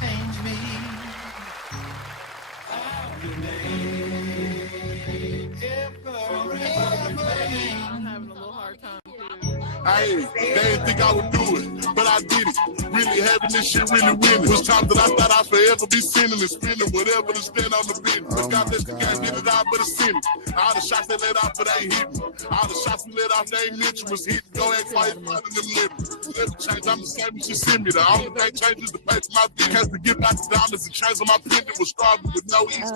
change me. I'm having a little hard time too. Hey, they didn't think I would do it, but I did it. Really having this shit really winning. Was times that I thought I'd forever be sinning and spinning whatever to stand on the business. But God bless the game, did it all but a sinning. All the shots they let off, but they ain't hit me. All the shots we let off, they ain't mentioned was hitting. Go ask why it's running them limits. Never change, I'm the same as you send me. The only thing changes the pay for my fee. Has to get back the dollars and change on my pendant was stronger with no ease.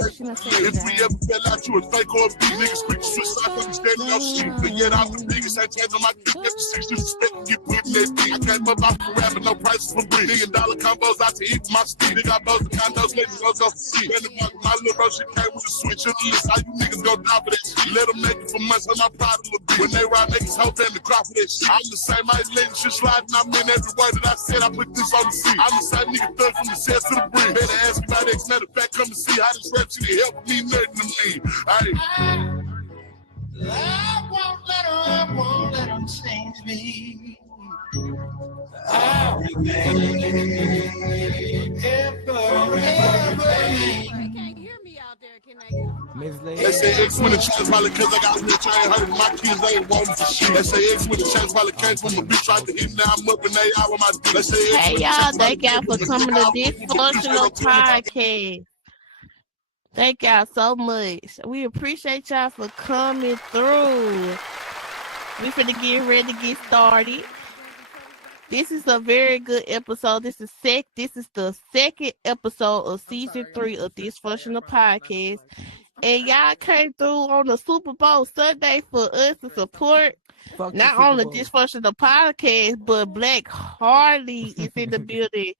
If we ever fell out, you a fake or a beat. Niggas quick to switch sides, understanding your shit. But yet I'm the biggest, ain't changing my kick. After 6 disrespect and get put in that dick. I came up off the rap and no prices for bricks. $1 million combos out to eat with my stick. Nigga, I both the condos, legends, go for shit. And my little bro shit came with a switch. On the list, how you niggas go down for that shit. Let them make it for months, I'm not proud of a little bit. When they ride, make his whole family cry for that shit. I'm the same, I ain't letting shit slide, and I mean every word that I said, I put this on the seat. I'm the same nigga thug from the set to the bridge. Better ask me about X, matter of fact, come and see how this rap shit help me, nothing to me. Hey. I won't let them change me. I'll remain ever. They can't hear me out there, can they? They say X when the chance probably cause I got rich, I ain't hurting my kids, they ain't wanting for shit. They say X when the chance probably came from a bitch, tried to hit, now I'm up and they out with my dick. They say X Hey y'all, thank y'all for coming to Dysfunktional Podcast. Thank y'all so much. We appreciate y'all for coming through. We finna get ready to get started. This is a very good episode. This is the second episode of season 3 of Dysfunktional Podcast. And y'all came through on the Super Bowl Sunday for us to support not only Dysfunktional Podcast, but BLAC HARLEY is in the building.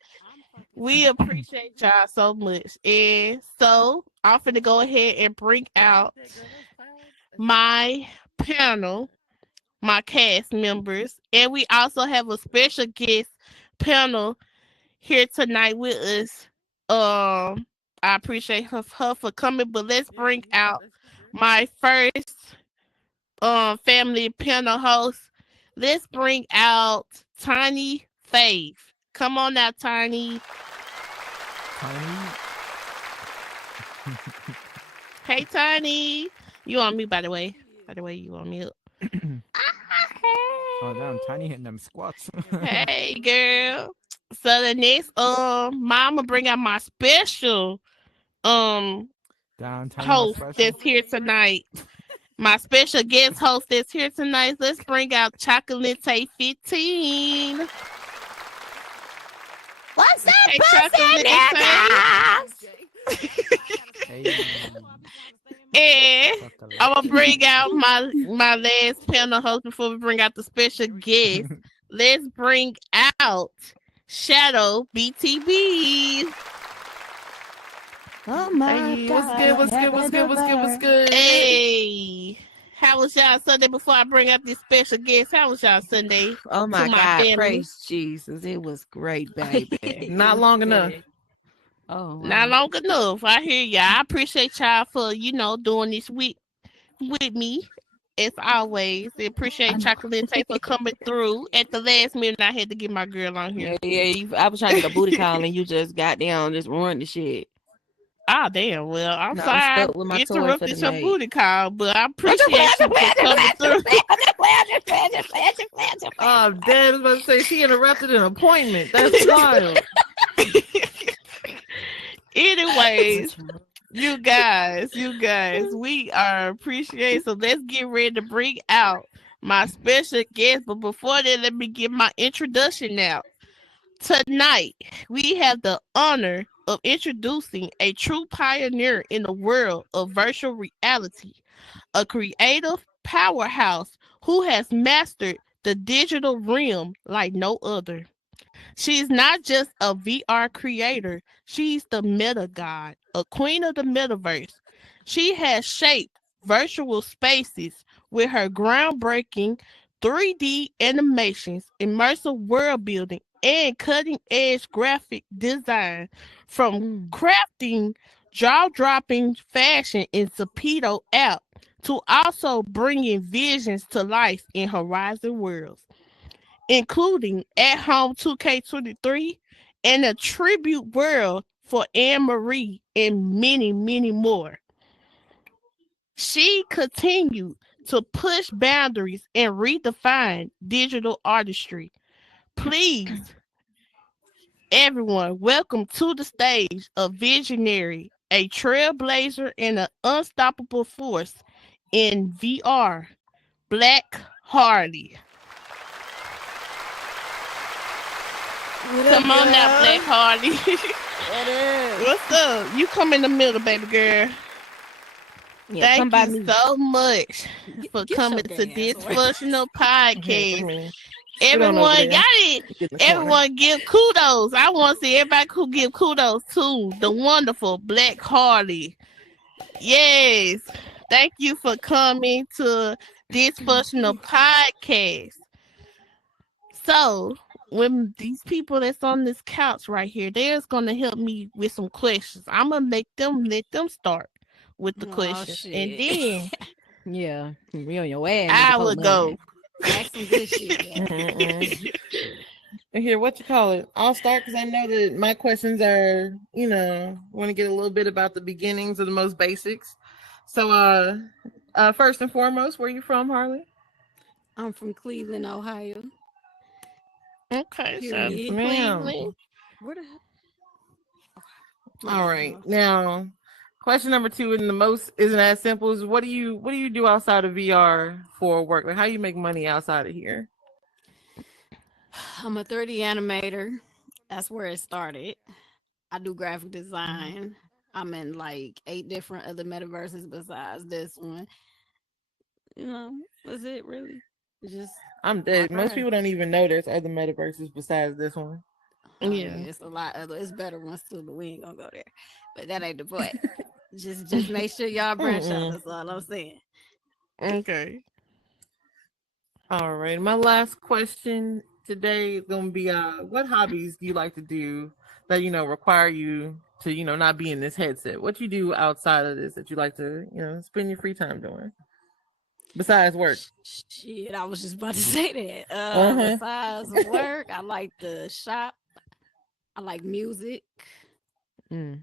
We appreciate y'all so much. And so I'm finna go ahead and bring out my panel, my cast members, and we also have a special guest panel here tonight with us. I appreciate her for coming, but let's bring out my first family panel host. Let's bring out Tiny Faith. Come on now, Tiny. Hey, Tiny. You on me, by the way. You on me up. Oh, damn, Tiny hitting them squats. Hey, girl. So the next, mama bring out my special, host that's here tonight. My special guest host that's here tonight. Let's bring out Chocolate 15. What's up, Hey, pussy Hey. And I'm gonna bring out my last panel host before we bring out the special guest. Let's bring out Shadow BTB. Oh my God. What's good? Hey, how was y'all Sunday? Before I bring out this special guest, how was y'all Sunday? Oh my To my God. family. Praise Jesus. It was great, baby. Not long enough. Oh, wow. Not long enough. I hear y'all. I appreciate y'all for doing this with me. As always, I appreciate Chocolate for coming through. At the last minute, I had to get my girl on here. I was trying to get a booty call and you just got down, just ruined the shit. Ah, damn. Well, I'm No, sorry I'm I stuck with my toy for interrupted the your night. booty call, but I appreciate you for coming through. Oh, Dad was about to say she interrupted an appointment. That's wild. Anyways, you guys, we are appreciated. So let's get ready to bring out my special guest. But before that, let me give my introduction now. Tonight, we have the honor of introducing a true pioneer in the world of virtual reality, a creative powerhouse who has mastered the digital realm like no other. She's not just a VR creator, she's the meta god, a queen of the metaverse. She has shaped virtual spaces with her groundbreaking 3D animations, immersive world building, and cutting edge graphic design. From crafting jaw dropping fashion in Sapedo app to also bringing visions to life in Horizon Worlds, including At Home 2K23 and a tribute world for Anne Marie and many, many more. She continued to push boundaries and redefine digital artistry. Please, everyone, welcome to the stage a visionary, a trailblazer, and an unstoppable force in VR, BLAC HARLEY. Come on now, BLAC HARLEY. What is? What's up? You come in the middle, baby girl. Yeah, come by Thank you me. so much for Get coming your to gay ass away. Dysfunktional Podcast. Come on over Everyone, there. got it. Get in the corner. Everyone give kudos. I want to see everybody who give kudos to the wonderful BLAC HARLEY. Yes. Thank you for coming to Dysfunktional Podcast. So, when these people that's on this couch right here, they're gonna help me with some questions. I'm gonna let them start with the Oh, questions, and shit. then Yeah, you on your ass. I will go. Ask some good shit. Yeah. Here, what you call it? I'll start because I know that my questions are, want to get a little bit about the beginnings of the most basics. So, first and foremost, where you from, Harley? I'm from Cleveland, Ohio. Okay, so Period. Cleveland. Where the hell? All right. Now, question number 2, and the most isn't as simple as what do you do outside of VR for work? Like, how do you make money outside of here? I'm a 3D animator. That's where it started. I do graphic design. I'm in like 8 different other metaverses besides this one. That's it really. Just I'm dead. Most Right. people don't even know there's other metaverses besides this one. Yeah. it's a lot other. It's better ones too, but we ain't gonna go there. But that ain't the point. just make sure y'all branch out. That's all I'm saying. Okay. All right. My last question today is gonna be what hobbies do you like to do that require you to not be in this headset? What you do outside of this that you like to spend your free time doing besides work? Shit, I was just about to say that. Besides work, I like to shop. I like music. Mm.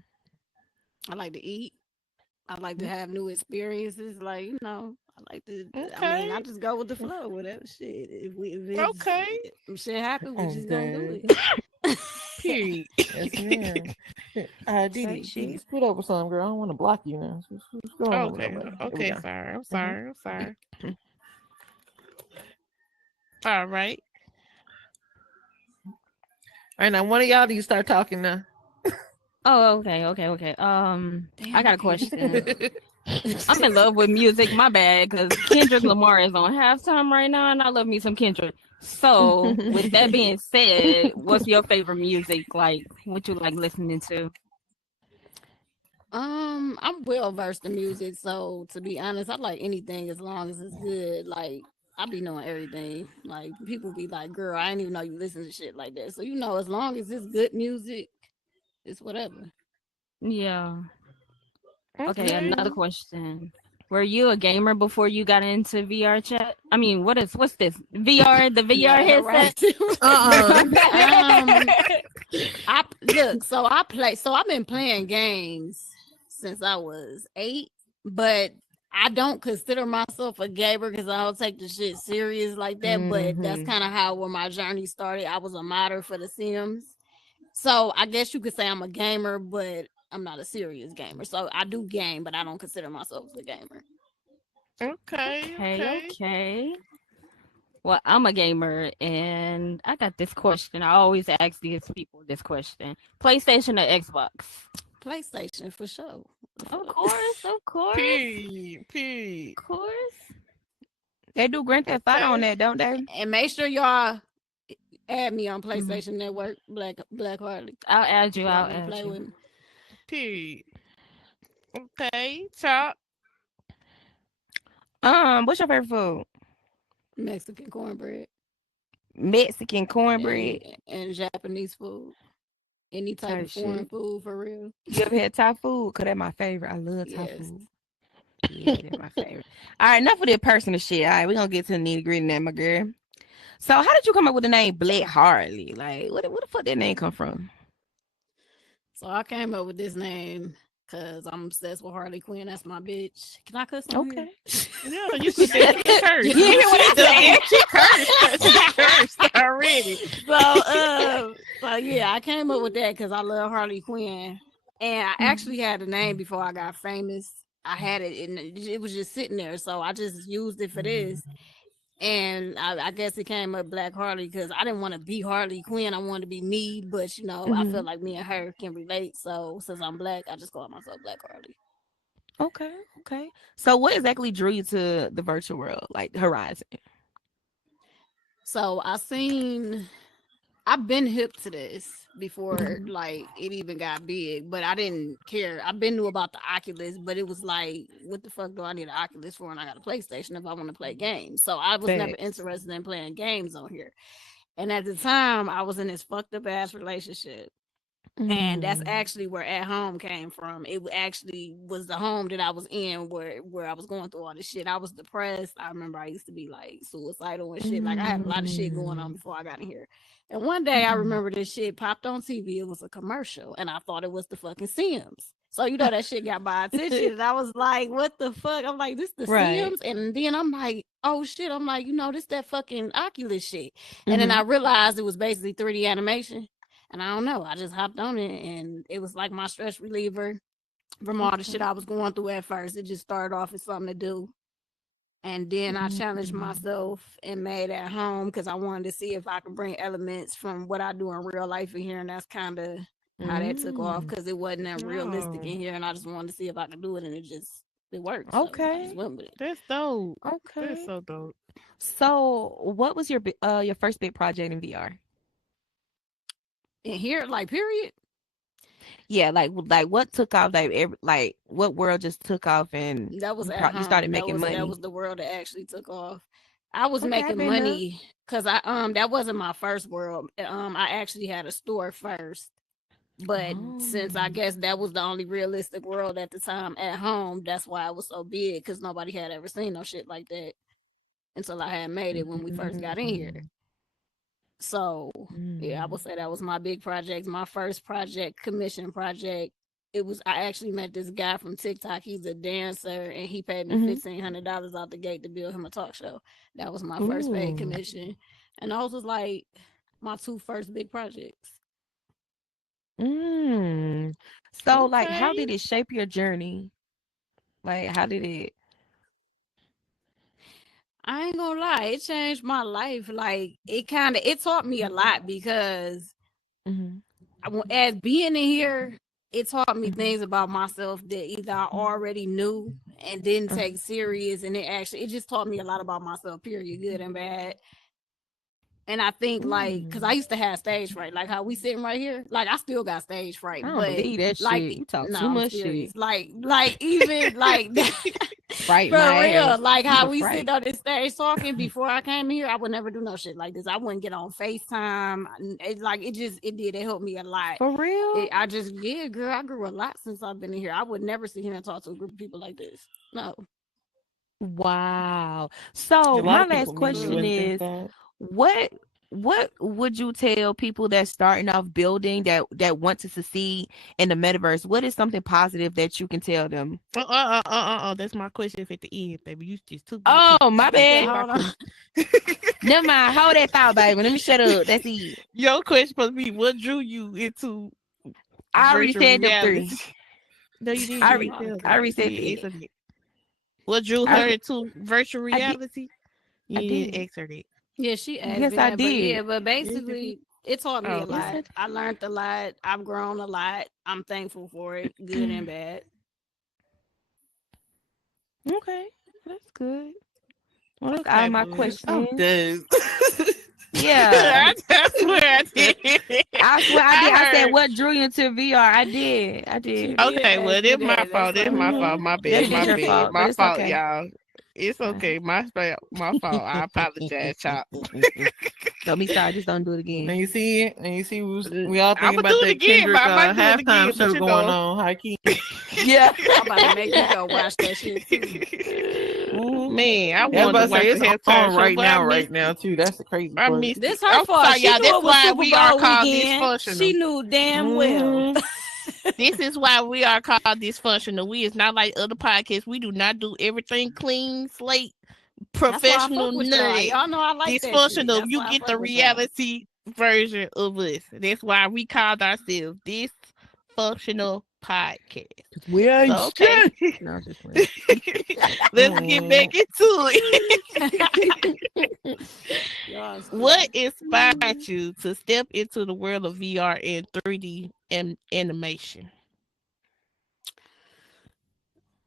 I like to eat. I like to have new experiences. Like, I like to. I mean, Okay. I just go with the flow. Whatever shit. If Okay. shit happens, we Oh, just gonna do dang. it. Period. Yes, ma'am. Didi, scoot over some, girl. I don't want to block you now. Scoot on over Okay. there, baby. There we Okay. go. Sorry. I'm sorry. All right. All right, now one of y'all need to start talking now. Oh, okay. I got a question. I'm in love with music. My bad, because Kendrick Lamar is on halftime right now, and I love me some Kendrick. So, with that being said, what's your favorite music? Like, what you like listening to? I'm well versed in music, so to be honest, I like anything as long as it's good. Like I be knowing everything. Like people be like, "Girl, I didn't even know you listen to shit like that." So as long as it's good music, it's whatever. Yeah. Okay, another question. Were you a gamer before you got into VR chat? I mean, what's this? VR, the VR headset? I look, so I've been playing games since I was 8, but I don't consider myself a gamer because I don't take the shit serious like that. But that's kind of where my journey started. I was a modder for The Sims. So I guess you could say I'm a gamer, but I'm not a serious gamer. So I do game, but I don't consider myself a gamer. Okay. Well, I'm a gamer, and I got this question. I always ask these people this question: PlayStation or Xbox? PlayStation for sure. Of course. Period. Of course. They do Grand Theft Auto on that, don't they? And make sure y'all add me on PlayStation Network, Black HARLEY. I'll add you. Play with me. Period. Okay, Chop. What's your favorite food? Mexican cornbread. Mexican cornbread. And Japanese food. Any type of foreign food for real. You ever had Thai food? Cause that's my favorite. I love Thai food. Yeah, that's my favorite. All right, enough of that personal shit. All right, we're gonna get to the nitty gritty now, my girl. So, how did you come up with the name BLAC HARLEY? Like, where the fuck that name come from? So I came up with this name because I'm obsessed with Harley Quinn. That's my bitch. Can I cuss on here? Okay. Yeah, you could curse. You hear what I said? She cursed already. So yeah, I came up with that because I love Harley Quinn, and I actually had a name before I got famous. I had it, and it was just sitting there, so I just used it for this. And I guess it came up Black Harley because I didn't want to be Harley Quinn. I wanted to be me, but you know, I feel like me and her can relate. So since I'm black, I just call myself Black Harley. Okay. So what exactly drew you to the virtual world, like Horizon? So I've been hip to this before, like it even got big, but I didn't care. I've been knew about the Oculus, but it was like, what the fuck do I need an Oculus for? And I got a PlayStation if I want to play games. So I was never interested in playing games on here. And at the time, I was in this fucked up ass relationship. And that's actually where At Home came from. It actually was the home that I was in where I was going through all this shit. I was depressed. I remember I used to be like suicidal and shit. Like I had a lot of shit going on before I got in here. And one day I remember this shit popped on TV. It was a commercial and I thought it was the fucking Sims. So you know that shit got my attention. And I was like, what the fuck? I'm like, this the Sims? And then I'm like, oh shit. I'm like, you know, this that fucking Oculus shit. And then I realized it was basically 3D animation. And I don't know, I just hopped on it and it was like my stress reliever from all the shit I was going through at first. It just started off as something to do. And then I challenged myself and made At Home because I wanted to see if I could bring elements from what I do in real life in here. And that's kind of how that took off because it wasn't that realistic in here. And I just wanted to see if I could do it and it worked. So I just went with it. That's dope. Okay. That's so dope. So what was your first big project in VR? In here, like period. Yeah, like what took off? Like what world just took off and that was you started making money. That was the world that actually took off. I was making money because I that wasn't my first world. I actually had a store first, but since I guess that was the only realistic world at the time At Home, that's why it was so big because nobody had ever seen no shit like that until I had made it when we first got in here. So yeah, I would say that was my big project, my first project, commission project. I actually met this guy from TikTok. He's a dancer and he paid me $1,500 out the gate to build him a talk show. That was my first paid commission. And those was like my two first big projects. So like how did it shape your journey? Like how did it? I ain't gonna lie, it changed my life. Like it taught me a lot because as being in here, it taught me things about myself that either I already knew and didn't take serious, and it just taught me a lot about myself, period, good and bad. And I think like, because I used to have stage fright, like how we sitting right here, like I still got stage fright. I don't believe that like, shit. You talk too much shit. Like even like right, for real, ass. like how we sit on this stage talking. Before I came here, I would never do no shit like this. I wouldn't get on FaceTime. It helped me a lot. For real? Girl, I grew a lot since I've been in here. I would never sit here and talk to a group of people like this. No. Wow. So my last question is, what would you tell people that's starting off building that want to succeed in the metaverse? What is something positive that you can tell them? That's my question at the end, baby. You just took. Oh, my bad. Hold on. Never mind. Hold that thought, baby. Let me shut up. That's it. Your question supposed to be what drew you into. I already said the three. No, you didn't. I already said it. What drew her into virtual reality? I did. Ask her that. Yeah, she asked yes, me I that, did. But basically, it taught me a lot. I learned a lot. I've grown a lot. I'm thankful for it, good and bad. Okay, that's good. Well, that's all my questions. Yeah, I swear I did. I swear I did. I said, what drew you into VR? I did. Okay, well, that's my fault. That's my fault. My bad. My fault, y'all. It's okay. My fault. I apologize, Chop. Don't be sorry. Just don't do it again. And you see, we all think about that Kendrick halftime show going on. High key. Yeah, I'm about to make you go watch that shit too. Man, I want to watch the halftime show right now too. That's the crazy part. This her fault. She knew it was Super Bowl weekend. She knew damn well. This is why we are called dysfunctional. We is not like other podcasts. We do not do everything clean slate, That's why I professional, fuck with none of y'all. that. Y'all know I like that shit. Dysfunctional. That's You why I get the fuck with y'all. reality version of us. That's why we called ourselves Dysfunctional Podcast. We ain't So, okay. shit. No, I'm just playing. Let's get back into it. Y'all What stupid. inspired you to step into the world of VR and 3D animation?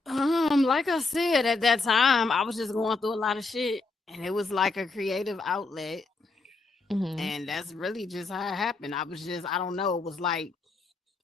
Like I said, at that time, I was just going through a lot of shit, and it was like a creative outlet, Mhm. and that's really just how it happened. I don't know. It was like,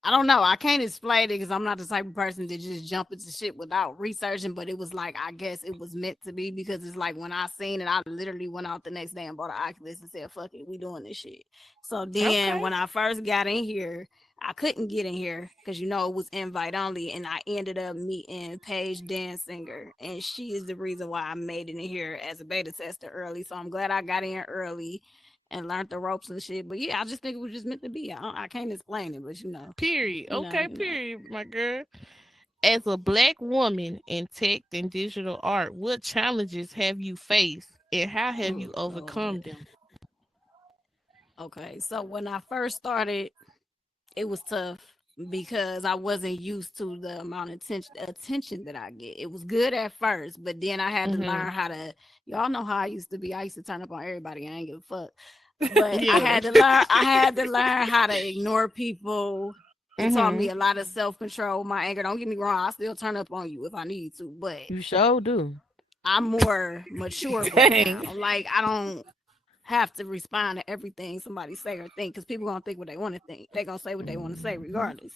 I don't know. I can't explain it because I'm not the type of person that just jump into shit without researching. But it was like, I guess it was meant to be, because it's like when I seen it, I literally went out the next day and bought an Oculus and said, "Fuck it, we doing this shit." So then, Okay. when I first got in here, I couldn't get in here because it was invite only, and I ended up meeting Paige Dansinger, and she is the reason why I made it in here as a beta tester early. So I'm glad I got in early and learned the ropes and shit. But yeah, I just think it was just meant to be. I can't explain it, but Period. Okay, you know. period, my girl. As a Black woman in tech and digital art, what challenges have you faced and how have you Oh, overcome Lord. them? Okay, so when I first started, it was tough because I wasn't used to the amount of attention that I get. It was good at first, but then I had to learn how to. Y'all know how I used to be. I used to turn up on everybody. I ain't give a fuck. But I Yeah. had to learn. I had to learn how to ignore people. It taught me a lot of self-control. My anger. Don't get me wrong. I still turn up on you if I need to, but You sure do. I'm more mature with it now. Like, I don't have to respond to everything somebody say or think, because people gonna think what they want to think. They gonna say what they want to say regardless.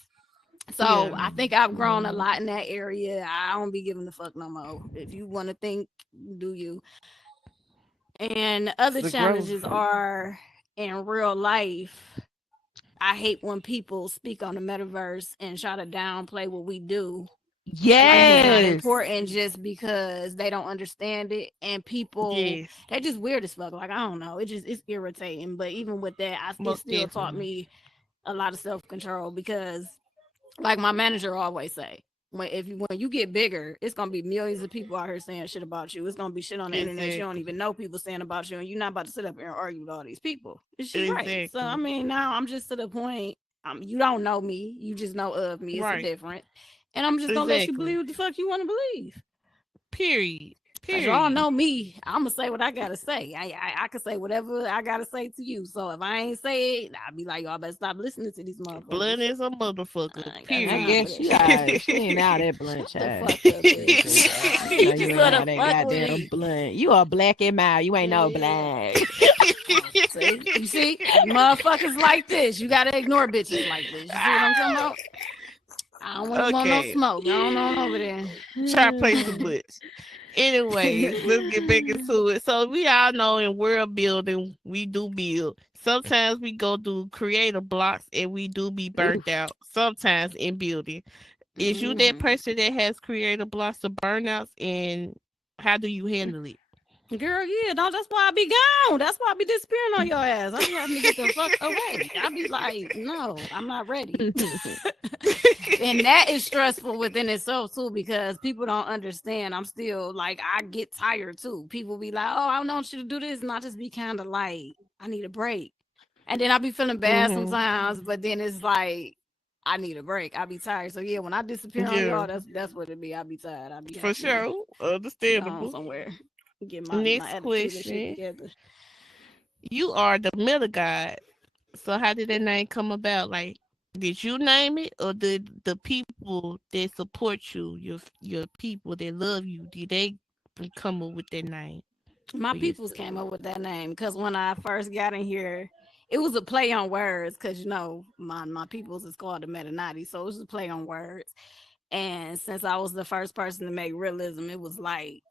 So Yeah. I think I've grown a lot in that area. I don't be giving a fuck no more. If you want to think, do you? And other The growth. challenges are in real life. I hate when people speak on the metaverse and try to downplay what we do. Like it's not Yes. important just because they don't understand it. And people, Yes. they just weird as fuck. Like, I don't know. It's irritating. But even with that, it Most still taught definitely. me a lot of self-control, because like my manager always say, when you get bigger, it's gonna be millions of people out here saying shit about you. It's gonna be shit on the internet you don't Exactly. even know people saying about you, and you're not about to sit up here and argue with all these people. It's just right. So I Exactly. mean, now I'm just to the point. You don't know me, you just know of me. It's a Right. different, and I'm just gonna let you Exactly. believe what the fuck you want to believe. Period. Cause y'all Period. know me, I'm gonna say what I gotta say. I can say whatever I gotta say to you. So if I ain't say it, I'll be like, y'all better stop listening to these motherfuckers. Blunt is a motherfucker. I ain't got I time Period. for guess that she shit. she ain't out that blunt, Shut the child. fuck up, Shit, bitch. bitch. You You just ain't wanna out that fuck with goddamn me. blunt. You are black and mild. You ain't no Yeah. black. See, you see, motherfuckers like this. You gotta ignore bitches like this. You see what I'm talking about? I don't want no Okay. smoke. Going on over there. Try to play too much. Anyways, let's get back into it. So we all know in world building, we do build. Sometimes we go through creative blocks and we do be burnt out. Sometimes in building. Is you that person that has creative blocks or burnouts, and how do you handle it? Girl, yeah, no, that's why I be gone. That's why I be disappearing on your ass. I be having to get the fuck away. I be like, no, I'm not ready. And that is stressful within itself too, because people don't understand. I'm still like, I get tired too. People be like, oh, I don't want you to do this, and I just be kind of like, I need a break. And then I be feeling bad sometimes, but then it's like, I need a break. I be tired. So yeah, when I disappear on Yeah, y'all, that's what it be. I be tired. I be for having to sure. go on Understandable. somewhere, get my Next attitude and shit question. together. You are the middle god. So how did that name come about? Like, did you name it, or did the people that support you, your people that love you, did they come up with that name My for peoples yourself? came up with that name because when I first got in here, it was a play on words, because my peoples is called the Metanati, so it was a play on words. And since I was the first person to make realism, it was like,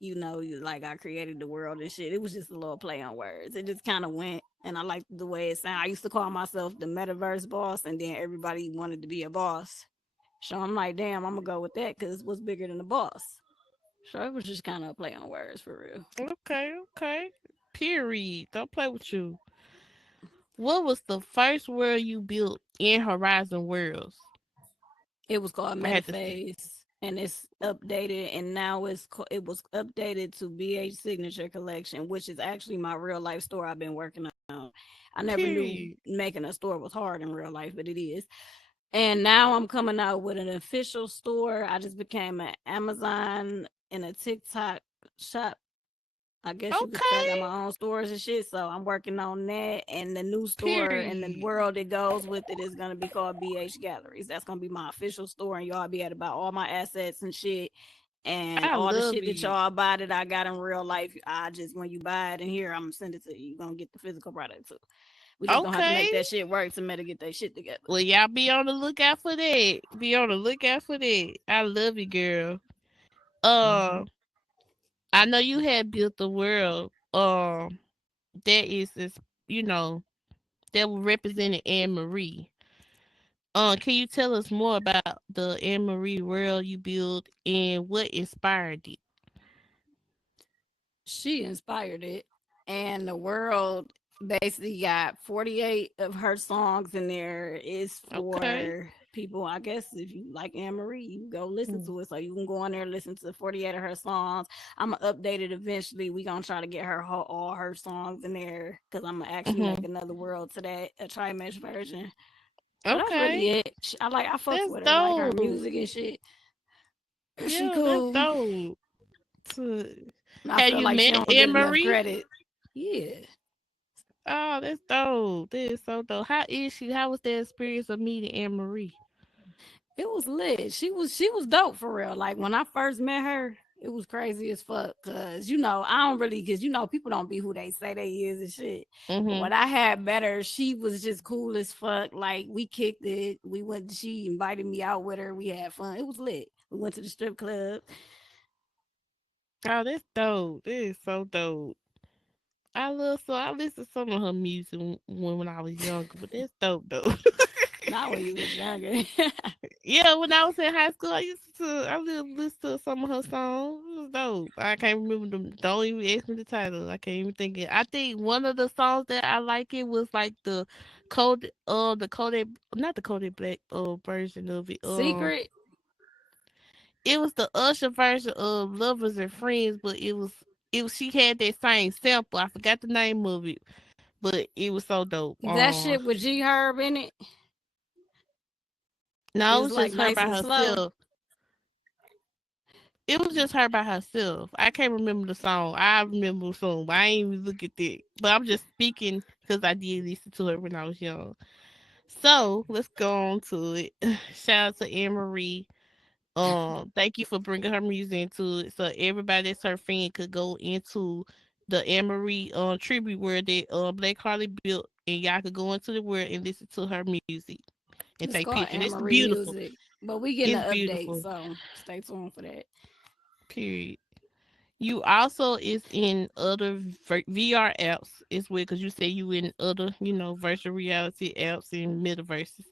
like I created the world and shit. It was just a little play on words. It just kind of went, and I liked the way it sounded. I used to call myself the metaverse boss, and then everybody wanted to be a boss. So I'm like, damn, I'm gonna go with that because what's bigger than the boss? So it was just kind of a play on words for real. Okay, okay. Period. Don't play with you. What was the first world you built in Horizon Worlds? It was called I had to see. Metaphase, and it's updated, and now it was updated to BH Signature Collection, which is actually my real life store I've been working on. I never knew Period. making a store was hard in real life, but it is. And now I'm coming out with an official store. I just became an Amazon and a TikTok shop. I guess you could say I got Okay. my own stores and shit. So I'm working on that. And the new store and the Period. world that goes with it is gonna be called BH Galleries. That's gonna be my official store, and y'all be able to buy all my assets and shit. And I all the love shit that it. y'all buy that I got in real life, I just when you buy it in here, I'm gonna send it to you. You're gonna get the physical product too. We just gonna have to make Okay. that shit work to make get that shit together. Well, y'all be on the lookout for that. Be on the lookout for that. I love you, girl. Uh, I know you had built the world. That is, you know, that was representing Anne Marie. Can you tell us more about the Anne Marie world you built and what inspired it? She inspired it, and the world basically got 48 of her songs in there. Is Okay. for people, I guess. If you like Anne Marie, you go listen Mm. to it. So you can go on there and listen to 48 of her songs. I'm gonna update it eventually. We gonna try to get her all her songs in there because I'm gonna actually make Mhm. another world to that, a tri-mesh version. But that's really Okay. it. I fucks That's with her. I like her dope. music and shit. She Yeah, that's cool. dope. To- I Have feel you like she met don't get Anne enough Marie? credit. Yeah. Oh, that's dope. That is so dope. How is she? How was the experience of meeting Anne Marie? It was lit. She was dope for real. Like when I first met her, it was crazy as fuck. Cause I don't really cause people don't be who they say they is and shit. But Mhm. when I had met her, she was just cool as fuck. Like we kicked it. She invited me out with her. We had fun. It was lit. We went to the strip club. Oh, that's dope. That is so dope. I listened to some of her music when I was younger, but that's dope though. Not when you was younger. Yeah, when I was in high school, I listen to some of her songs. It was dope. I can't remember them. Don't even ask me the title. I can't even think it. I think one of the songs that I like it was like the Kodak, not the Kodak Black version of it. Secret. It was the Usher version of Lovers and Friends, but it was she had that same sample. I forgot the name of it, but it was so dope. That shit with G Herb in it No, it is was like just her nice by and slow. herself. It was just her by herself. I can't remember the song. I remember the song, but I ain't even look at that. But I'm just speaking because I did listen to her when I was young. So let's go on to it. Shout out to Anne Marie. Thank you for bringing her music into it, so everybody that's her fan could go into the Anne Marie tribute world that Black Harley built, and y'all could go into the world and listen to her music and It's take called pictures. Anne It's Marie beautiful. Music, but we getting It's an update, beautiful. so stay tuned for that. Period. You also is in other VR apps as well, because you say you in other, virtual reality apps and metaverses.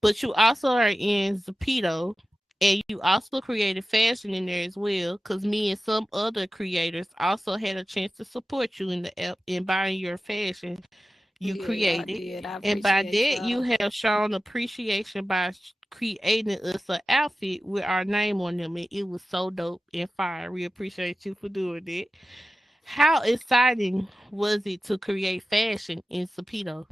But you also are in Zepeto, and you also created fashion in there as well. Because me and some other creators also had a chance to support you in the app in buying your fashion you Yeah, y'all created, did. I and by appreciate that you y'all. have shown appreciation by creating us an outfit with our name on them, and it was so dope and fire. We appreciate you for doing that. How exciting was it to create fashion in Sapito?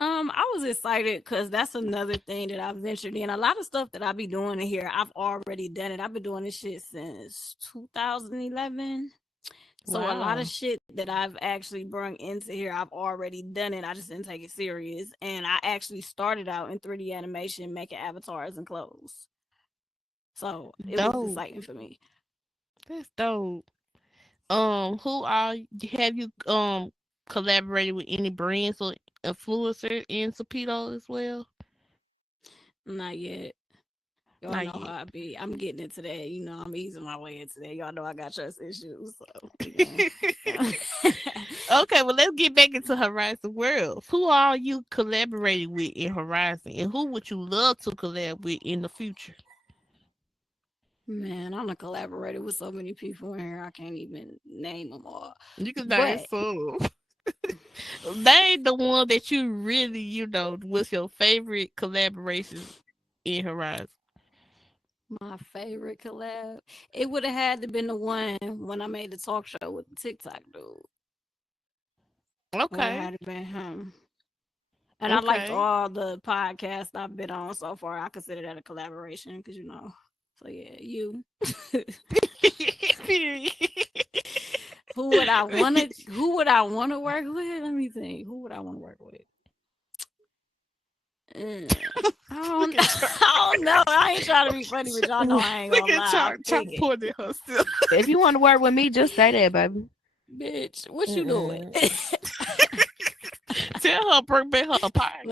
I was excited because that's another thing that I ventured in. A lot of stuff that I be doing in here, I've already done it. I've been doing this shit since 2011. So a lot of Wow. shit that I've actually brung into here, I've already done it. I just didn't take it serious. And I actually started out in 3D animation, making avatars and clothes. So it was Dope. exciting for me. That's dope. Who are have you collaborated with any brands or influencer in Sapito as well? Not yet. Y'all Not know yet. how I be. I'm getting into that. I'm easing my way into that. Y'all know I got trust issues, so we going. Okay, well let's get back into Horizon Worlds. Who are you collaborating with in Horizon, and who would you love to collab with in the future? Man, I'm a collaborator with so many people in here. I can't even name them all. You can name But some. Name the one that you really, was your favorite collaboration. in Horizon? My favorite collab. It would have had to been the one when I made the talk show with the TikTok dude. Would have Okay. had to been him. And I liked Okay. all the podcasts I've been on so far. I consider that a collaboration because So yeah, you. Period. Who would I want to work with? Let me think. Who would I want to work with? I don't know. I ain't trying to be funny, but y'all know I ain't gonna lie. Chalk pointing her still. If you want to work with me, just say that, baby. Bitch, what you doing? Tell her bring back her pocket.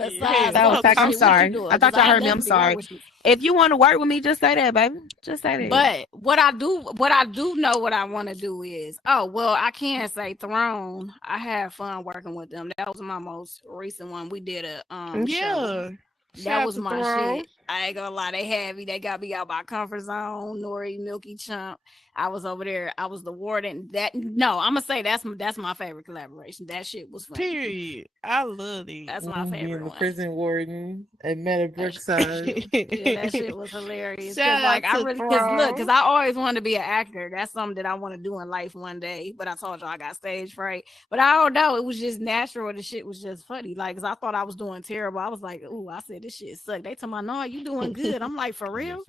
I'm sorry. I thought y'all heard me. I'm sorry. If you want to work with me, just say that, baby. Just say that. But what I do know what I want to do is, I can't say Throne. I had fun working with them. That was my most recent one. We did a show. That was my shit. I ain't gonna lie, they had me. They got me out my comfort zone. Nori, Milky Chump. I was over there. I was the warden. I'm gonna say that's my favorite collaboration. That shit was fun. Period. I love it. That's my favorite the one. prison warden at Meta Brookside. Yeah, that shit was hilarious. Shout out to Because I always wanted to be an actor. That's something that I want to do in life one day. But I told y'all I got stage fright. But I don't know. It was just natural. The shit was just funny. Like, cause I thought I was doing terrible. I was like, ooh, I said this shit sucked. They told me, no, you doing good. I'm like, for real?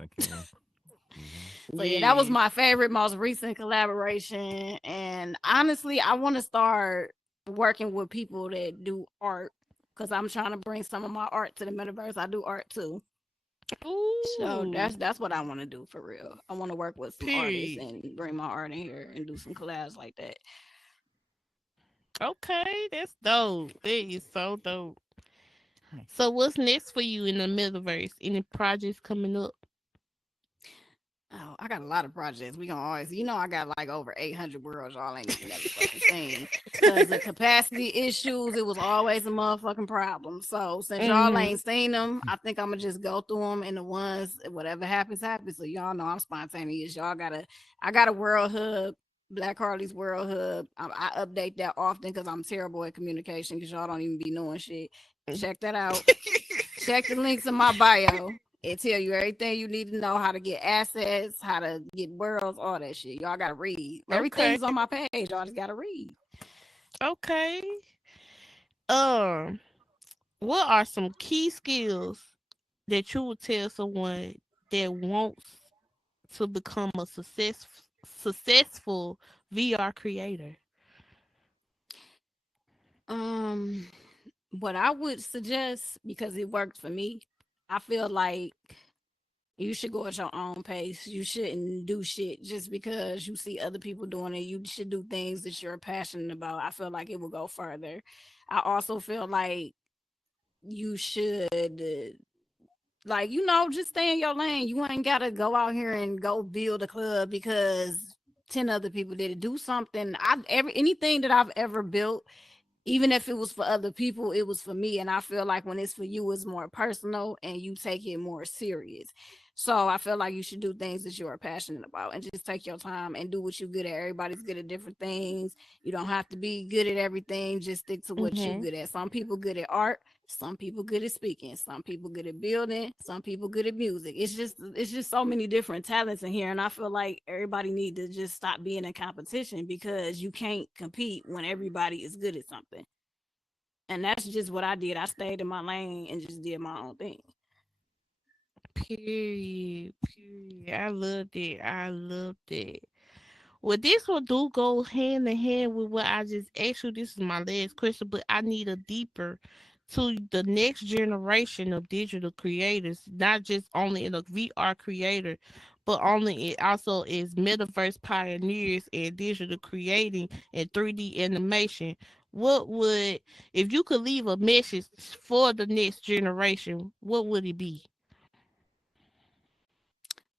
So yeah, that was my favorite, most recent collaboration. And honestly, I want to start working with people that do art because I'm trying to bring some of my art to the metaverse. I do art too. Ooh. So that's what I want to do for real. I want to work with some artists and bring my art in here and do some collabs like that. Okay, that's dope. That is so dope. So what's next for you in the metaverse? Any projects coming up? Oh, I got a lot of projects. We gonna always, I got like over 800 worlds y'all ain't even never fucking seen. Because the capacity issues, it was always a motherfucking problem. So since y'all ain't seen them, I think I'm gonna just go through them, and the ones, whatever happens, happens. So y'all know I'm spontaneous. I got a World Hub, Black Harley's World Hub. I update that often because I'm terrible at communication because y'all don't even be knowing shit. Check that out. Check the links in my bio. It tell you everything you need to know, how to get assets, how to get worlds, all that shit. Y'all gotta read. Everything's on my page. Y'all just gotta read. Okay. What are some key skills that you would tell someone that wants to become a successful VR creator? What I would suggest, because it worked for me, I feel like you should go at your own pace. You shouldn't do shit just because you see other people doing it. You should do things that you're passionate about. I feel like it will go further. I also feel like you should, just stay in your lane. You ain't got to go out here and go build a club because 10 other people did it. Do something. Anything that I've ever built, even if it was for other people, it was for me. And I feel like when it's for you, it's more personal and you take it more serious. So I feel like you should do things that you are passionate about and just take your time and do what you're good at. Everybody's good at different things. You don't have to be good at everything. Just stick to what you're good at. Some people good at art. Some people good at speaking. Some people good at building. Some people good at music. It's just so many different talents in here. And I feel like everybody need to just stop being in competition because you can't compete when everybody is good at something. And that's just what I did. I stayed in my lane and just did my own thing. Period. I loved it. Well, this will do go hand in hand with what I just asked you. This is my last question, but I need a deeper to the next generation of digital creators, not just only in a VR creator, but only it also is metaverse pioneers and digital creating and 3D animation. What would, if you could leave a message for the next generation, what would it be?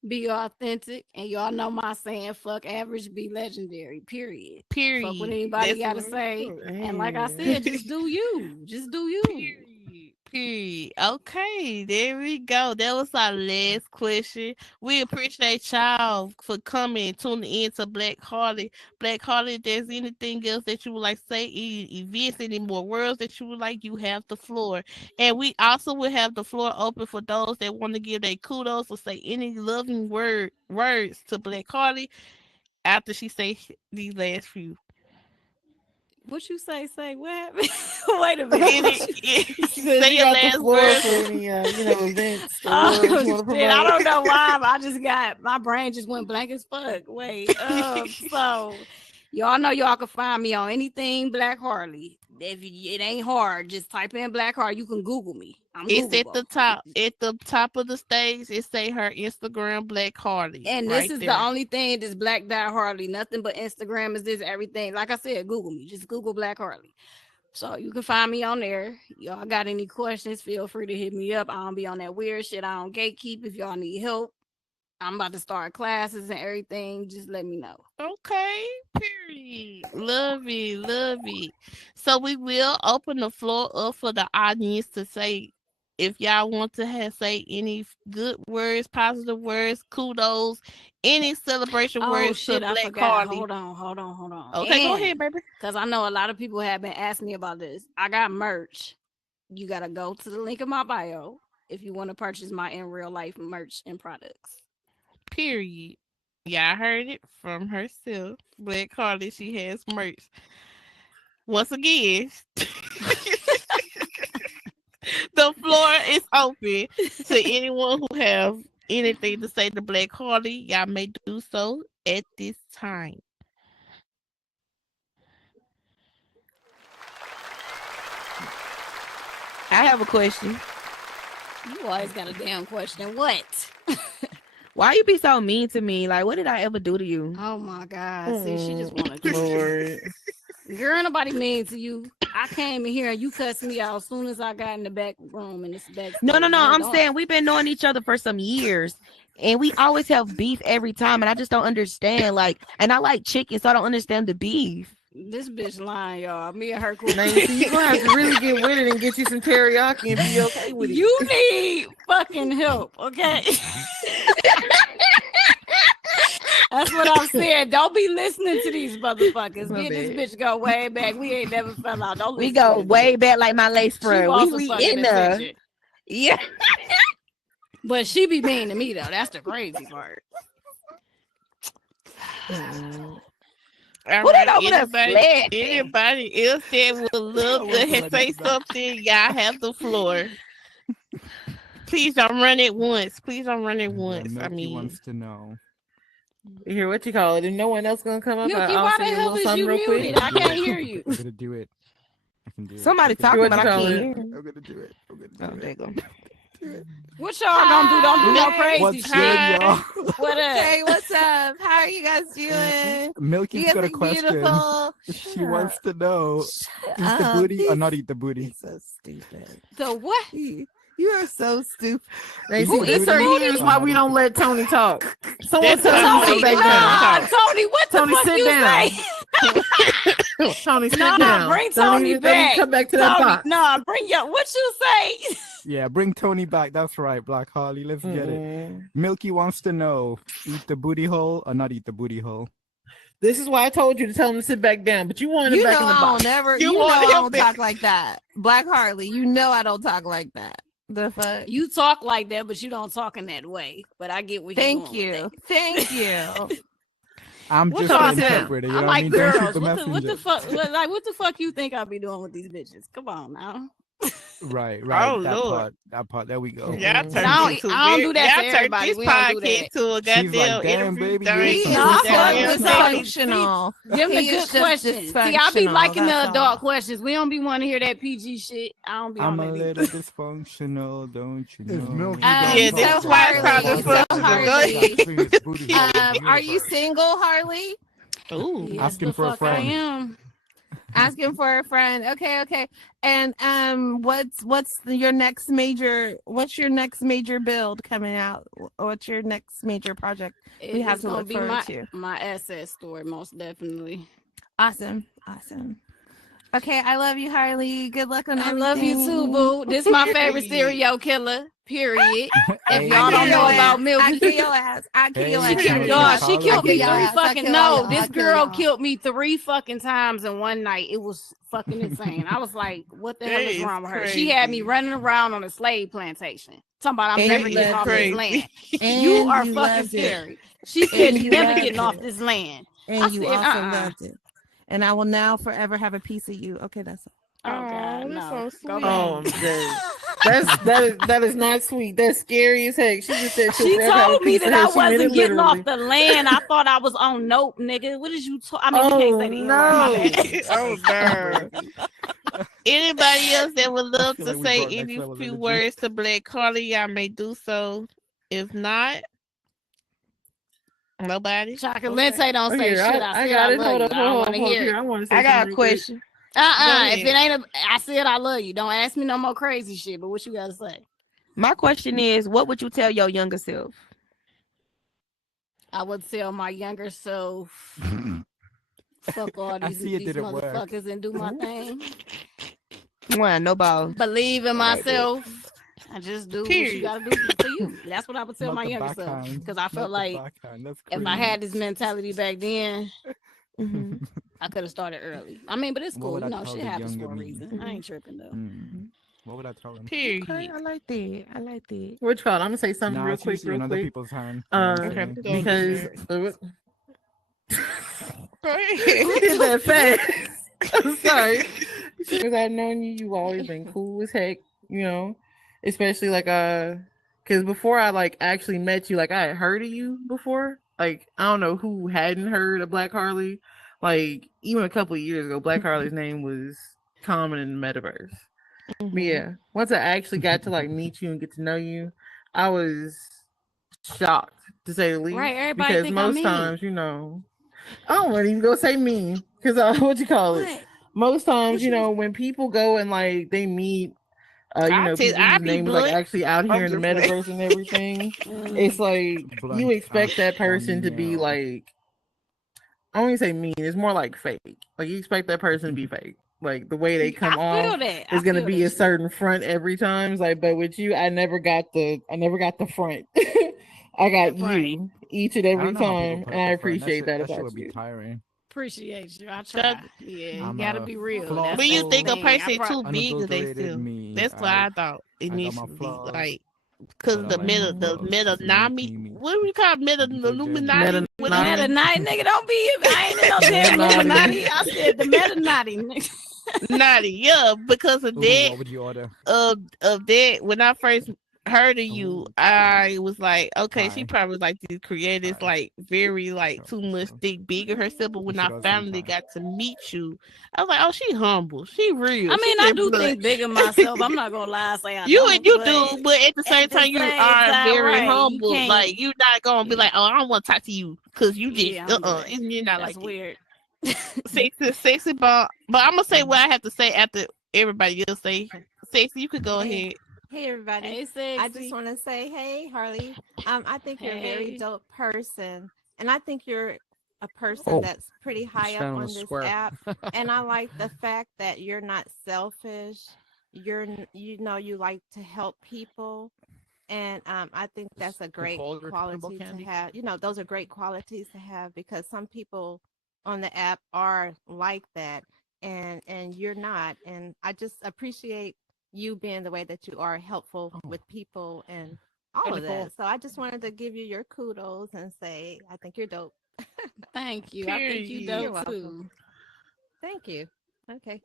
Be authentic, and y'all know my saying, fuck average, be legendary, period. Fuck what anybody got to say. And like I said, just do you. Just do you. Period. Okay, there we go. That was our last question. We appreciate y'all for coming and tuning in to Black Harley. Black Harley, if there's anything else that you would like to say, any events, any more words that you would like, you have the floor. And we also will have the floor open for those that want to give their kudos or say any loving words to Black Harley after she say these last few. What you say? Say what happened? Wait a She minute. said Say you your got the last floor word. for any, events or Oh words you want to shit! I promote. don't know why. But I just got my brain just went blank as fuck. Wait. So y'all know y'all can find me on anything Black Harley. It ain't hard, just type in Black Harley. You can Google me. I'm It's at Googleable. the top. At the top of the stage, it say her Instagram Black Harley. And right this is there. the only thing that's Black Dot Harley. Nothing but Instagram is this everything. Like I said, Google me. Just Google Black Harley. So you can find me on there. Y'all got any questions? Feel free to hit me up. I don't be on that weird shit. I don't gatekeep. If y'all need help, I'm about to start classes and everything. Just let me know. Okay, period. Love it, love it. So we will open the floor up for the audience to say if y'all want to say any good words, positive words, kudos, any celebration Oh words shit, to I Black forgot. Harley. Hold on. Okay, go ahead, baby. Because I know a lot of people have been asking me about this. I got merch. You gotta go to the link in my bio if you want to purchase my in real life merch and products. Period. Y'all heard it from herself. Black Harley, she has merch. Once again, the floor is open to anyone who have anything to say to Black Harley. Y'all may do so at this time. I have a question. You always got a damn question. What? Why you be so mean to me? Like, what did I ever do to you? Oh my God. See, she just wanted to. Lord. Girl, nobody mean to you. I came in here and you cussed me out as soon as I got in the back room and this back. No. I'm saying we've been knowing each other for some years, and we always have beef every time, and I just don't understand. Like, and I like chicken, so I don't understand the beef. This bitch lying, y'all. Me and her cool. Now you see, you're gonna have to really get with it and get you some teriyaki and be okay with it. You need fucking help, okay? That's what I'm saying. Don't be listening to these motherfuckers. My Me and this bad. bitch go way back. We ain't never fell out. Don't We listen go to this way bitch. back, like my lace She friend. wants some We fucking in there. attention. Yeah. But she be mean to me though. That's the crazy part. All Put it right, over the flag. anybody else that would love to say something, y'all have the floor. Please don't run it once. Please don't run it once. I Milky mean, wants to know. You hear what you call it? If no one else gonna come up, Milky, I'll why say the a hell little is something you real quick. muted? I can't hear you. I'm gonna do it. I can do it. Somebody I'm talking, gonna but I What can't you hear. do it. I'm gonna do it. I'm gonna Oh, do there it. you go. What y'all gonna do? Don't do no crazy What's shit. good, y'all? What up? Hey, what's up? How are you guys doing? Milky's You guys got a look question. beautiful. She wants to know: Shut eat the up. booty or not eat the booty? He's so stupid. The what? You are so stupid. Now, Eat see, the this her booty cues or why not we eat don't the- let Tony talk. Someone That's tell how Tony we to sit make down. Tony Tony, what the Tony, fuck sit you down. say? Tony, sit Nah, down. bring Don't Tony even- don't even back. come back to that Tony, box. nah, bring your what you say? Yeah, bring Tony back. That's right, Black Harley. Let's get it. Milky wants to know: eat the booty hole or not eat the booty hole? This is why I told you to tell him to sit back down, but you wanted him You back know in the I box. don't never. You You know want I him don't back. talk like that. Black Harley. You know I don't talk like that. The fuck. You talk like that, but you don't talk in that way. But I get what you're Thank going you. with Thank you. I'm What just y'all the saying? interpreter. You that. know I'm what I like mean? Don't shoot girls. the What the messenger. fuck? What the fuck you think I be doing with these bitches? Come on now. Right. Oh, That Lord. part. There we go. Y'all But turned I into don't do that to y'all turned everybody. this We don't do podcast that. to a She's like, goddamn "Damn, interview baby, thing. you He some is No, I good fuck so with Tony. dysfunctional. Them the He is good just questions. See, I be dysfunctional, liking the that's adult all. questions. We don't be wanting to hear that PG shit. I don't be I'm on a that little either. dysfunctional, don't you If know? Milky Yeah, don't this talk, is why it's called Harley, so dysfunctional. Go ahead. Harley, are you single, Harley? Ooh. Yes, Asking the for a fuck I friend. am. Asking for a friend. Okay. And what's your next major build coming out? What's your next major project we have It's to gonna look be forward to? my asset store, most definitely. Awesome. Okay, I love you, Harley. Good luck on I everything. love you too, boo. This is my favorite serial killer. Period. If y'all don't know about Milk, I kill your ass. I kill your Hey, ass. Dog, she killed me y'all. three I fucking. kill No, y'all. this I kill girl y'all. killed me 3 fucking times in one night. It was fucking insane. I was like, what the hell is wrong with her? She had me running around on a slave plantation. Talking about I'm And never you getting loved off it. this land. And You are you fucking loved it. scary. She said And you never loved getting off it. this land. And I you said, also loved it. And I will now forever have a piece of you. Okay, that's it. Oh God, that's no. so Go sweet. back. Oh, that is not sweet. That's scary as heck. She just said She forever have a told me piece of that her. I She meant it wasn't getting literally. off the land. I thought I was on note, nigga. What did you talk? I mean, you can't say the N word, my bad. Oh no. Anybody else that would love feel to like we say brought next any level few energy. words to Black Carly, y'all may do so. If not, nobody. Chocolate Lente don't Oh, say here, shit. I said got I it. love Hold you. up, I don't hold want up, to hold up. hear Here, it. I want to say I got something a real quick. question. If it ain't I said I love you. Don't ask me no more crazy shit. But what you gotta say? My question is, what would you tell your younger self? I would tell my younger self, fuck all I these see it didn't work. motherfuckers and do my thing. One, no balls. Believe in I like that. myself. I just do what you Period. gotta do for you. That's what I would tell Not my the younger self. backhand. Because I felt Not the like backhand. That's if I crazy. had this mentality back then, Mm-hmm. I could have started early. I mean, but it's What cool. would You I know, tell shit the happens younger for a me? reason. I ain't tripping though. What would I tell him? Period. Okay, I like that. I like that. What you call it? I'm gonna say something Nah, real it's quick, usually in real other quick. people's hand. You know what I'm saying? Don't Because do Go who did that fast? I'm sorry. Because I've known you, you've always been cool as heck. You know, especially like because before I like actually met you, like I had heard of you before. Like I don't know who hadn't heard of Black Harley. Like even a couple of years ago, Black Harley's name was common in the metaverse. But yeah, once I actually got to like meet you and get to know you, I was shocked to say the least. Right, everybody Because think I'm most mean. times, you know, I don't want to even go say mean because what you call it. What? Most times, What you you- know, when people go and like they meet, you know, people I whose be name is like blunt. actually out here I'm in the just saying. metaverse and everything, it's like Blunt you expect as that person to be Danielle. like, I don't even say mean. It's more like fake. Like you expect that person to be fake. Like the way they come I feel off that. is I gonna feel be that a shit. certain front every time. It's like, but with you, I never got the front. I got Right. you each and I every don't know how people time, put and up I the front. appreciate that That shit about would be you. tiring. Appreciate you. I try. Yeah, you I'm gotta a be real. flawed When you soul, think a thing. I person too big of unadulterated themselves, me. that's what I thought I got my initially. flaws, Like, but because I the like my meta, flaws. 'cause they make me me. what do we call meta Illuminati? Meta Meta Naughty, nigga, don't be. I ain't in no damn Illuminati. I said the Meta Naughty, nigga. Naughty, yeah, because of Ooh, that, what would you order? of that. When I first heard of you, I was like, okay, she Pie. probably like these creators, Pie. like very like too much Sure. think big of herself. But when She I does finally sometimes. got to meet you, I was like, oh, she humble, she real. I she mean, I just do blunt. think big of myself. I'm not gonna lie, say I You don't. and you but do, but at the same at the time, you same are time, very right, you humble. can't- Like you're not gonna be like, oh, I don't want to talk to you because you just Yeah, I don't do that. you're not That's like weird. sexy, but I'm gonna say what I have to say after everybody else say. Sexy, you could go ahead. Hey everybody. Hey, sexy. I just want to say, hey Harley. I think you're a very Hey. dope person, and I think you're a person that's pretty high up on this app. And I like the fact that you're not selfish. You know, you like to help people, and I think that's a great quality to have. You know, those are great qualities to have because some people on the app are like that, and you're not. And I just appreciate you being the way that you are, helpful with people and all of that. So I just wanted to give you your kudos and say I think you're dope. Thank you. I think you Period. You're dope welcome. too. Thank you. Okay.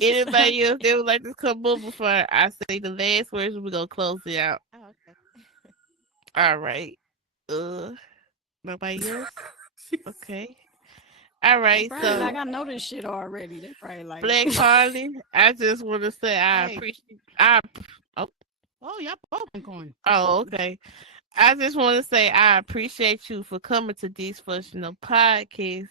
Anybody else that would like to come up before I say the last words? We're gonna close it out. Oh, okay. All right. Nobody else. Okay. All right. Probably So like I know this shit already. They probably like Black Harley, I just want to say I Hey. appreciate. Oh, y'all both been going. Oh, okay. I just want to say I appreciate you for coming to Dysfunktional Podcast.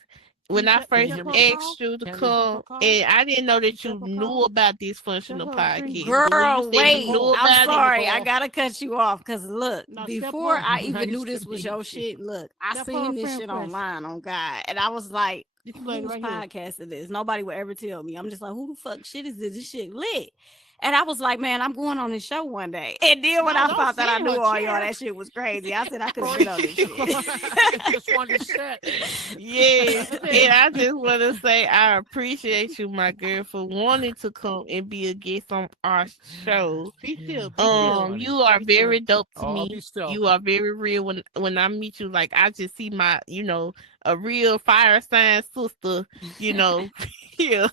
When I first asked you to come, and I didn't know that you knew about Dysfunktional Podcast. Girl, wait. You knew I'm about sorry. it. I gotta cut you off because look, No, before step I on. even Nice knew this to was meet your you. shit, look, I Step seen on, this friend shit fresh. online on God, and I was like, whose podcast it is. Nobody would ever tell me. I'm just like, who the fuck shit is this? This shit lit. And I was like, man, I'm going on this show one day. And then when I found that I knew all y'all, that shit was crazy. I said I could have been on this shit. Just wanted to shut. Yeah. And I just want to say I appreciate you, my girl, for wanting to come and be a guest on our show. You are very dope to me. You are very real. When I meet you, like I just see my, a real fire sign sister, yeah.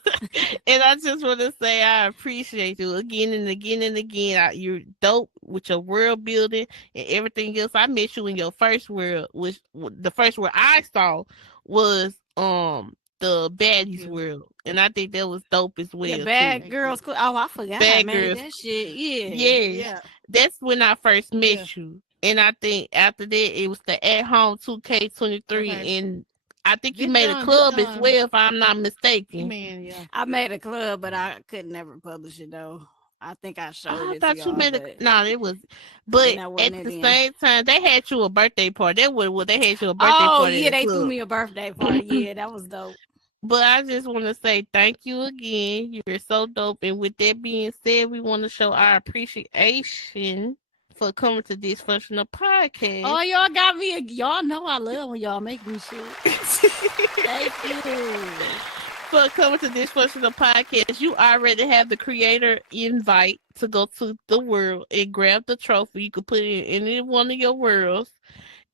And I just want to say I appreciate you again and again and again. You're dope with your world building and everything else. I met you in your first world, which the first world I saw was the baddies world, and I think that was dope as well. Yeah, Bad Girls Club. Oh, I forgot. Bad man, Girls. That shit. Yeah. Yeah. That's when I first met you, and I think after that it was the At Home 2K23, and I think you made a club as well, if I'm not mistaken. I made a club, but I could never publish it though. I think I showed it. I thought to you y'all, made but it was, but at the same time, they had you a birthday party. They had you a birthday oh party. yeah, they threw me a birthday party. Yeah, that was dope. But I just want to say thank you again. You're so dope. And with that being said, we want to show our appreciation for coming to Dysfunktional Podcast. Oh, y'all got me. Y'all know I love when y'all make me shit. Thank you. For coming to Dysfunktional Podcast, you already have the creator invite to go to the world and grab the trophy. You can put it in any one of your worlds.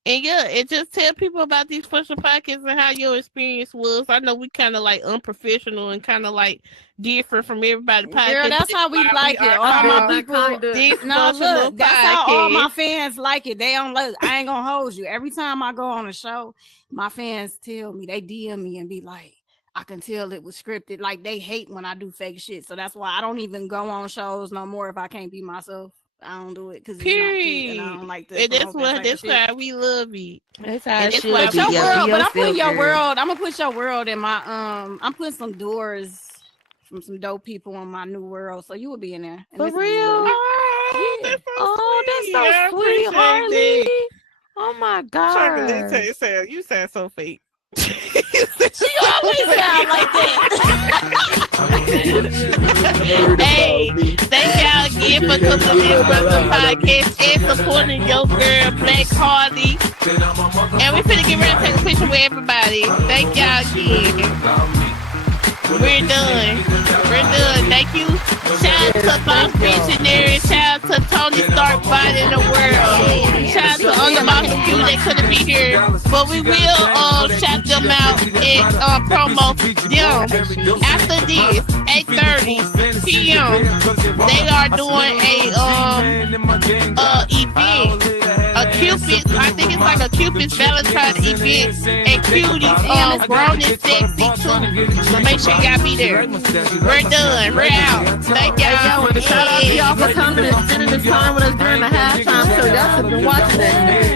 And and just tell people about Dysfunktional Podcast and how your experience was. I know we kind of like unprofessional and kind of like different from everybody. Girl, that's how we like it. All my people. No, look, that's how all my fans like it. They don't look. I ain't gonna hold you. Every time I go on a show, my fans tell me, they DM me and be like, I can tell it was scripted. Like they hate when I do fake shit. So that's why I don't even go on shows no more if I can't be myself. I don't do it because it's not cute, and I don't like this. And that's why we love you. That's how it should your be. World, but I'm putting your world. I'm gonna put your world in my I'm putting some doors from some dope people on my new world, so you will be in there. For real? That's so sweet, Harley. Oh my God. Chocolate, you sound so fake. She always sound like that. Hey, thank y'all again for coming to this podcast and supporting your girl, BLAC HARLEY. And we finna get ready to take a picture with everybody. Thank y'all again. We're done. Thank you. Shout out to Boss Visionary. Shout out to Tony Stark Body in the World. Shout out to other Boss Q that couldn't be here. But we will shout them out and promo them after this 8:30 p.m. They are doing a event. A Cupid, I think it's like a Cupid's Valentine's event, and Cuties grown and sexy too. So make sure y'all be there. We're done. We're out. Thank y'all. Shout out to y'all for coming and spending this time with us during the halftime show. Y'all should have been watching that.